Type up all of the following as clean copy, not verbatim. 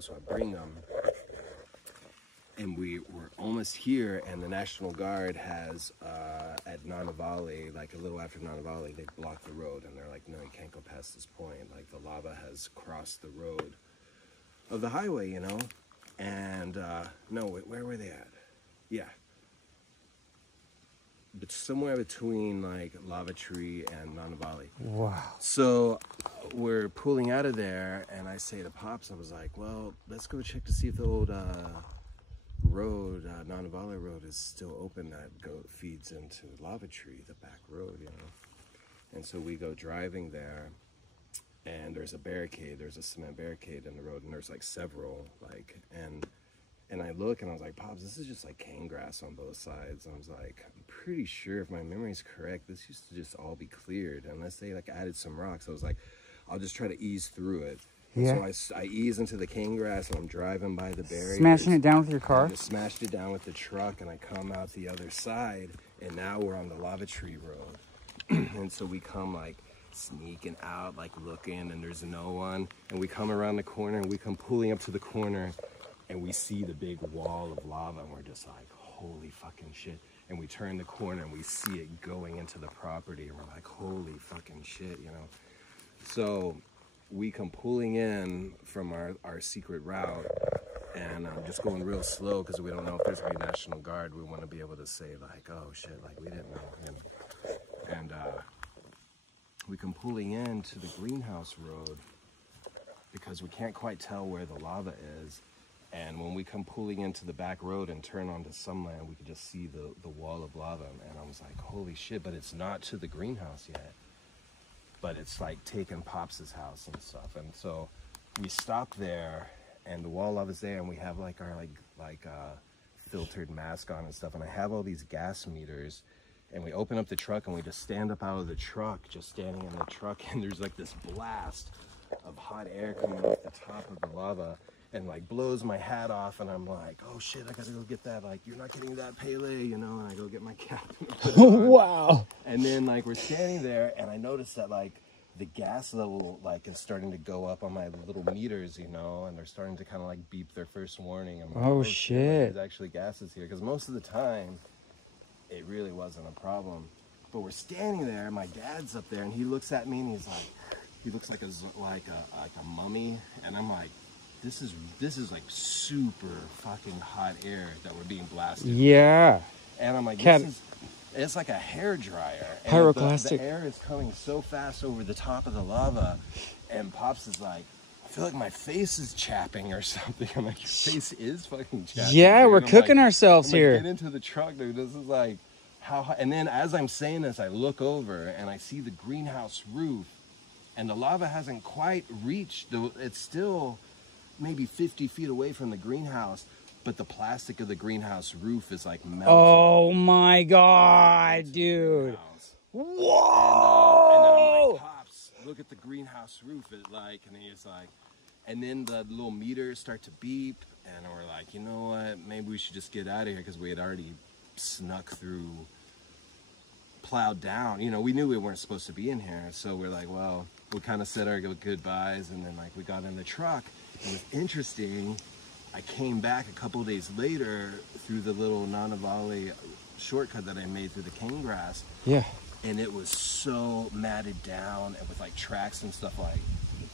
So I bring them, and we're almost here, and the National Guard has, at Nanavali, like a little after Nanavali, they block the road, and they're like, no, you can't go past this point. Like, the lava has crossed the road of the highway, you know? And, no, wait, where were they at? Yeah. But somewhere between, like, Lava Tree and Nanavali. Wow. So we're pulling out of there, and I say to Pops, I was like, well, let's go check to see if the old road, Nanavali Road, is still open that feeds into Lava Tree, the back road, you know. And so we go driving there, and there's a barricade, there's a cement barricade in the road, and there's like several, like, and I look and I was like, Pops, this is just like cane grass on both sides. I was like, I'm pretty sure if my memory is correct, this used to just all be cleared unless they like added some rocks. I was like, I'll just try to ease through it. Yeah. So I ease into the cane grass, and I'm driving by the barriers. Smashing it down with your car? I just smashed it down with the truck, and I come out the other side, and now we're on the Lava Tree Road. And so we come like sneaking out, like looking, and there's no one. And we come around the corner, and we come pulling up to the corner, and we see the big wall of lava, and we're just like, holy fucking shit. And we turn the corner, and we see it going into the property, and we're like, holy fucking shit, you know? So we come pulling in from our secret route, and I'm just going real slow because we don't know if there's going to be National Guard. We want to be able to say, like, oh shit, like we didn't know. And we come pulling into the greenhouse road because we can't quite tell where the lava is. And when we come pulling into the back road and turn onto some land, we could just see the wall of lava. And I was like, holy shit, but it's not to the greenhouse yet. But it's like taking Pops' house and stuff. And so we stop there, and the wall of lava's there, and we have like our filtered mask on and stuff. And I have all these gas meters, and we open up the truck, and we just stand up out of the truck, just standing in the truck, and there's like this blast of hot air coming off the top of the lava, and like blows my hat off, and I'm like, oh shit, I gotta go get that, like, you're not getting that Pele, you know, and I go get my cap. Wow. And then like we're standing there, and I noticed that like the gas level like is starting to go up on my little meters, you know, and they're starting to kind of like beep their first warning. I'm like, oh shit. There's actually gases here, because most of the time it really wasn't a problem. But we're standing there, my dad's up there, and he looks at me, and he's like, he looks like a mummy, and I'm like, this is like super fucking hot air that we're being blasted. Yeah. And I'm like, it's like a hair dryer. Pyroclastic. The air is coming so fast over the top of the lava, and Pops is like, I feel like my face is chapping or something. I'm like, your face is fucking chapping. Yeah, dude. we're cooking ourselves here. Get into the truck, dude. This is like how hot. And then as I'm saying this, I look over and I see the greenhouse roof, and the lava hasn't quite reached. It's still maybe 50 feet away from the greenhouse, but the plastic of the greenhouse roof is like melting. Oh my god, dude. Whoa! And then I'm like, Pops, look at the greenhouse roof. And he's like, and then the little meters start to beep, and we're like, you know what, maybe we should just get out of here, because we had already snuck through, plowed down, you know, we knew we weren't supposed to be in here. So we're like, well, we kind of said our goodbyes, and then like we got in the truck. It was interesting. I came back a couple of days later through the little Nanavali shortcut that I made through the cane grass. Yeah. And it was so matted down, and with like tracks and stuff, like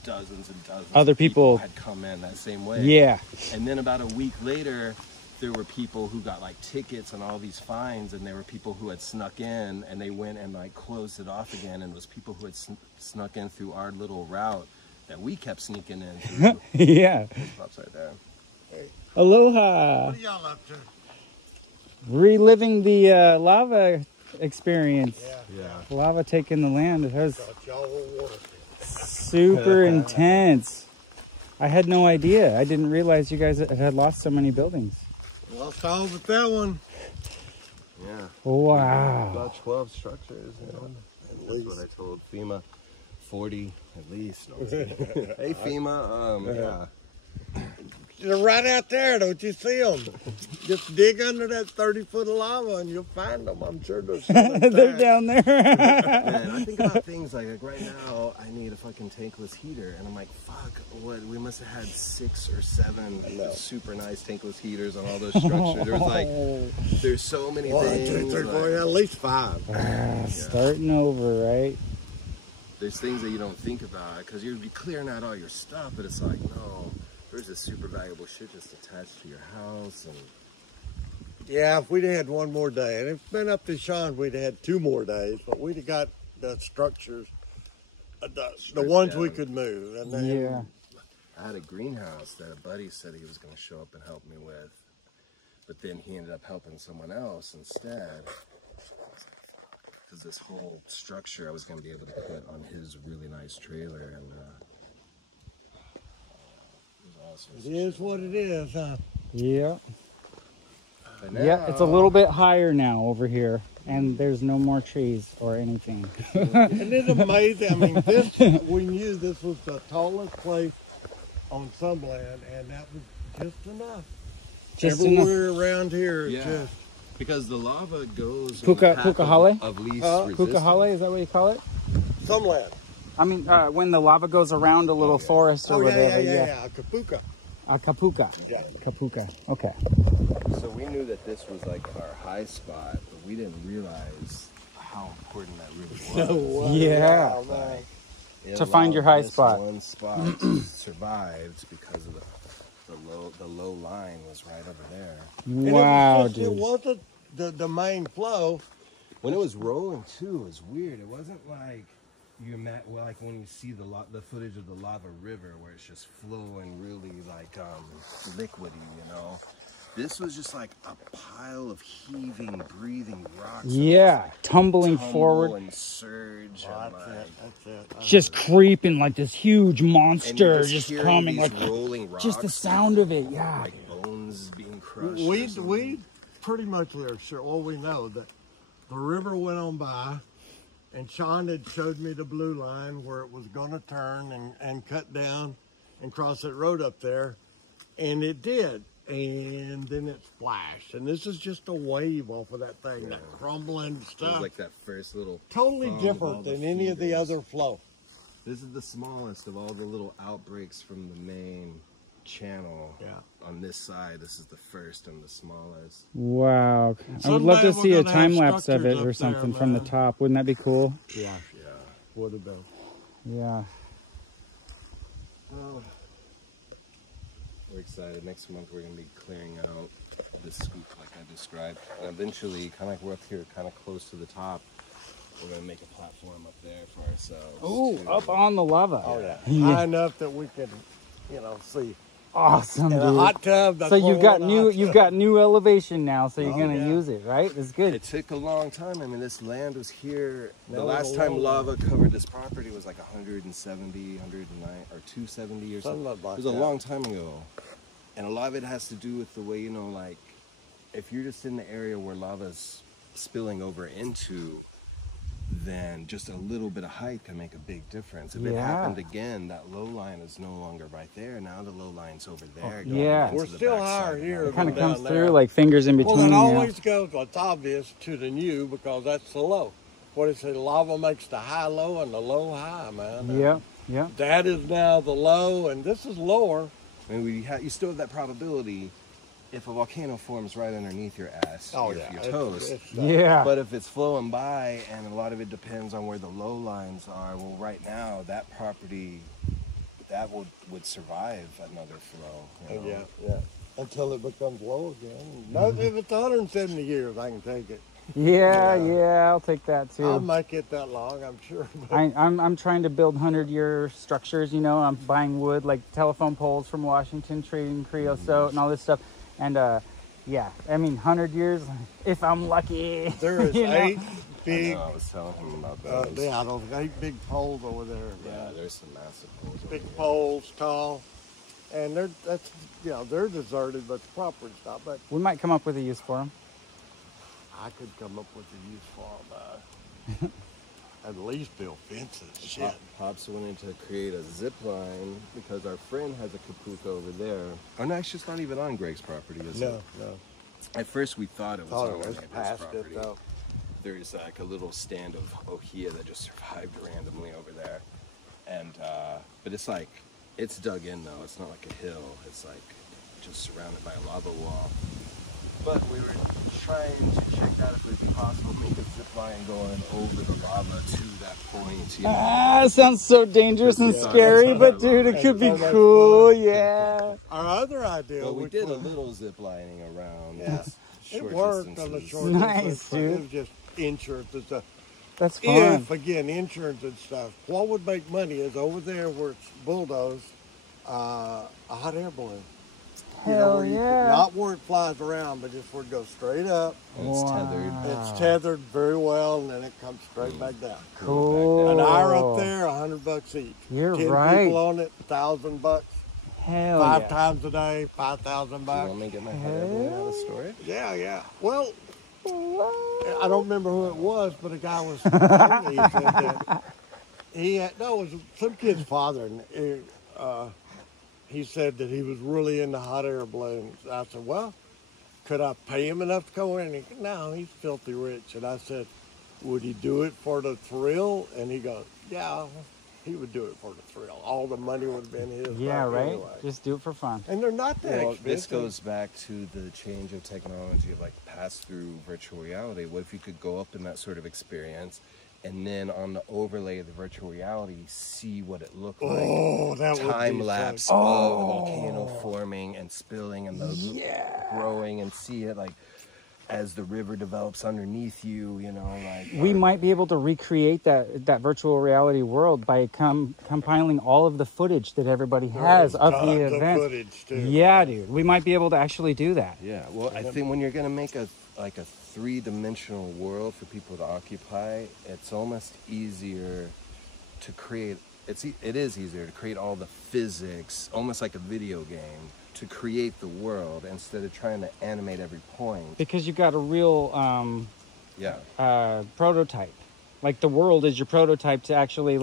dozens and dozens other of people had come in that same way. Yeah. And then about a week later, there were people who got like tickets and all these fines, and there were people who had snuck in, and they went and like closed it off again, and it was people who had snuck in through our little route that we kept sneaking in through. Yeah. Pops right there. Hey. Aloha. What are y'all up to? Reliving the lava experience. Yeah. Lava taking the land. It was Y'all were super intense. I had no idea. I didn't realize you guys had lost so many buildings. Lost all but that one. Yeah. Wow. About 12 structures, you know. That's what I told FEMA. 40 at least. No, hey FEMA, yeah. They're right out there, don't you see them? just dig under that 30-foot of lava and you'll find them. I'm sure there's some They're down there. Man, I think about things like right now, I need a fucking tankless heater, and I'm like, fuck, what? We must have had 6 or 7 super nice tankless heaters on all those structures. There was like, there's so many 1, things. 2, 3, 4, like, at least 5. Starting over, right? there's things that you don't think about because you'd be clearing out all your stuff, but it's like, no, there's this super valuable shit just attached to your house. And Yeah, if we'd had one more day, and it's been up to Sean, we'd had 2 more days, but we'd have got the structures, the ones we down. could move. And then, Yeah. I had a greenhouse that a buddy said he was going to show up and help me with, but then he ended up helping someone else instead. Because this whole structure I was going to be able to put on his really nice trailer, and it was awesome. It is what it is, huh? Yeah. But Yeah, it's a now- little bit higher now over here, and there's no more trees or anything. Isn't it amazing? I mean, this, we knew this was the tallest place on some land, and that was just enough. Just enough. Everywhere around here, it's Yeah. just, Because the lava goes Puka- on the path Pukahale? of least Huh? resistance. Kukahale, is that what you call it? some land. I mean, when the lava goes around a little forest or Oh, whatever. yeah. Kapuka. Kapuka. Yeah. Kapuka. Okay. So we knew that this was like our high spot, but we didn't realize how important that really was. Yeah. Wow, man. It To find your high allowed this spot. One spot survived because of the low line was right over there. And Wow, it dude. wasn't the main flow. When it was rolling too, it was weird. It wasn't like like when you see the footage of the lava river where it's just flowing really like liquidy, you know. This was just like a pile of heaving, breathing rocks. that Yeah, tumbling tumble forward. and surge. Oh, and that's like, it. That's it. Just creeping like this huge and you're monster just hearing coming. these Like, rolling rocks, just the sound of it, yeah. like bones being crushed. We pretty much are sure. Well, we know that the river went on by, and Sean had showed me the blue line where it was going to turn and cut down and cross that road up there, and it did. And then it splashed, and this is just a wave off of that thing, that crumbling It was stuff. like that first little. Totally foam of all different the than any of the fingers. other flow. This is the smallest of all the little outbreaks from the main channel. Yeah. On this side, this is the first and the smallest. Wow. I would Someday love to we're see a gonna have time lapse of structures it or up something there, from the man. top. Wouldn't that be cool? Yeah, Yeah. would have been. Yeah. Oh. We're excited. Next month we're gonna be clearing out this scoop like I described. And eventually, kind of like we're up here, kind of close to the top, we're gonna make a platform up there for ourselves. Oh, too. up on the lava. Oh yeah, Yeah. high enough that we can, see. Awesome, In a dude. hot tub. that's So what you've we got want, a hot you've tub. got new elevation now, so you're Oh, gonna yeah. use it, right? That's good. It took a long time. I mean, this land was here. The Now last it's time all lava covered this property was like 170, 109, or 270 or something. Something like It was a that. long time ago. And a lot of it has to do with the way, like, if you're just in the area where lava's spilling over into, then just a little bit of height can make a big difference. If it Yeah. happened again, that low line is no longer right there. Now the low line's over there. going yeah. into We're the still backside higher of the here house. It kind of down comes there. through like fingers in between. Well, it yeah. always goes, it's obvious to the new because that's the low. What is it? Lava makes the high low and the low high, man. Yeah, yeah. That is now the low, and this is lower. I mean, you still have that probability if a volcano forms right underneath your ass, Oh, you're, yeah. you're toast. Yeah. But if it's flowing by, and a lot of it depends on where the low lines are, well, right now, that property, that would survive another flow. You know? Yeah. Until it becomes low again. No, if it's 170 years, I can take it. Yeah, I'll take that too. I'll make it that long, I'm sure. I'm trying to build 100-year structures. I'm buying wood like telephone poles from Washington, trading creosote and all this stuff. And yeah, I mean 100 years if I'm lucky. There is you know? 8 I big, know, I was telling him about those. those 8 big poles over there. Yeah, there's some massive holes over Big there. poles, tall, and they're deserted, but the property's not. But We might come up with a use for them. I could come up with a use for them. At least build fences. Shit. Pops wanted to create a zip line because our friend has a kapuka over there. Oh no, actually, it's not even on Greg's property, is it? No. At first we thought it was Thought on it our was neighbor's past property. it though. There's like a little stand of ohia that just survived randomly over there, and but it's like it's dug in though. It's not like a hill. It's like just surrounded by a lava wall. But we were trying to check out if it would be possible to make a zip line going over the lava to that point. You know? Ah, it sounds so dangerous and Yeah. scary, but dude, it could be So much cool. fun. Yeah. Our other idea, Well, we which did a was- little zip lining around. Yeah. Short It worked on the distances. short Nice, distance, but dude. It was just insurance and stuff. That's fun. If, again, insurance and stuff, what would make money is over there where it's bulldozed, a hot air balloon. Hell where yeah. not where it flies around, but just where it goes straight up. And it's tethered. It's tethered very well, and then it comes straight back down. Cool. An hour up there, $100 each. You're 10 right. people on it, $1,000. Hell Five yeah. times a day, $5,000 You want me to get my hot air balloon out of storage? Yeah. Well, I don't remember who it was, but a guy was telling me, he said that it was some kid's father, and he said that he was really into hot air balloons. I said, well, could I pay him enough to go in? And he said, no, he's filthy rich. And I said, would he do it for the thrill? And he goes, yeah, he would do it for the thrill. All the money would have been his. Yeah, right? Anyway. Just do it for fun. And they're not that Well, expensive. this goes back to the change of technology of like pass-through virtual reality. What if you could go up in that sort of experience and then on the overlay of the virtual reality, see what it looked like? Oh, that would be Time lapse so- of a volcano forming and spilling and the growing, and see it like as the river develops underneath you, you know, like We might be able to recreate that virtual reality world by compiling all of the footage that everybody has of Tons the of event. footage, too. Yeah, dude. We might be able to actually do that. Yeah, well, I think when you're gonna make a three-dimensional world for people to occupy, it's almost easier to create. It is easier to create all the physics, almost like a video game, to create the world instead of trying to animate every point. Because you got a real Yeah, prototype. Like the world is your prototype to actually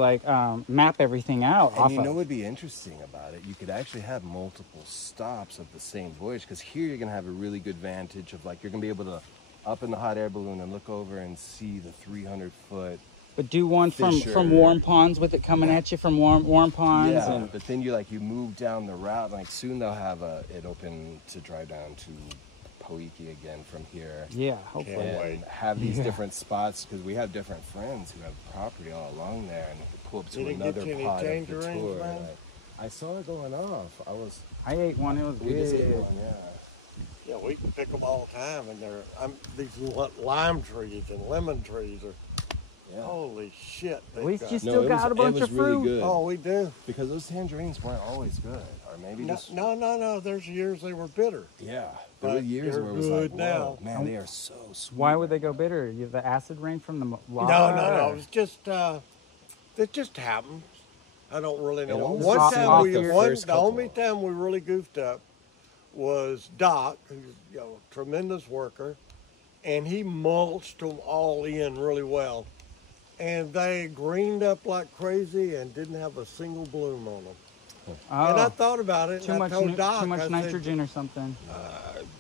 map everything out and off you know of. what would be interesting about it? You could actually have multiple stops of the same voyage, because here you're gonna have a really good vantage of like you're gonna be able to up in the hot air balloon and look over and see the 300-foot. But do one from Fisher. warm ponds with it coming at you from warm ponds. Yeah, And, but then you move down the route. Like soon they'll have it open to drive down to Poiki again from here. yeah, hopefully. Yeah. And have these different spots, because we have different friends who have property all along there, and pull up to Did it get another you any part of the tangerines, tour. man? I saw it going off. I ate one. It was We just ate good. one, yeah. Yeah, we can pick them all the time, and these lime trees and lemon trees are Yeah. holy shit. At least you No, still it got was- a bunch it was of really fruit. good. Oh, we do. Because those tangerines weren't always good, or maybe just No. There's years they were bitter. yeah. There But were years they're where it was like, good now. whoa, man, they are so sweet. Why would they go bitter? The acid rain from the lava? No. It just happened. I don't really know. almost One off- time off we, the one, first the only couple. time we really goofed up was Doc, who's tremendous worker, and he mulched them all in really well, and they greened up like crazy and didn't have a single bloom on them. And I Oh, thought about it, too and much, I told Doc, too much I said, nitrogen or something.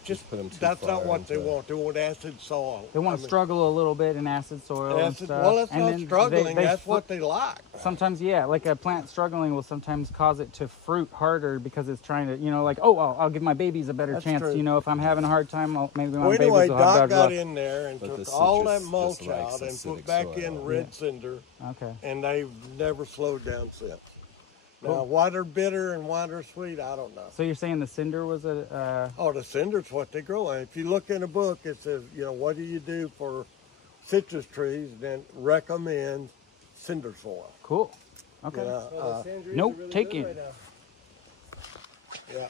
just put 'em too that's not far what they into- want. They want acid soil. They want I to mean, struggle a little bit in acid soil and acid- stuff. well, that's and not then struggling. That's fr- what they like. Sometimes, yeah, like a plant struggling will sometimes cause it to fruit harder because it's trying to, I'll give my babies a better That's chance. true. If I'm having a hard time, maybe my Well, babies anyway, will have Doc bad got luck. in there and But took the all that citrus mulch just likes out and acidic put back soil. in red cinder, Okay. and they've never slowed down since. Now, why they're bitter and why they're sweet, I don't know. So you're saying the cinder was a, Oh, the cinder's what they grow on. If you look in a book, it says, what do you do for citrus trees? Then recommend cinder soil. cool. Okay. You know, Note taken. yeah.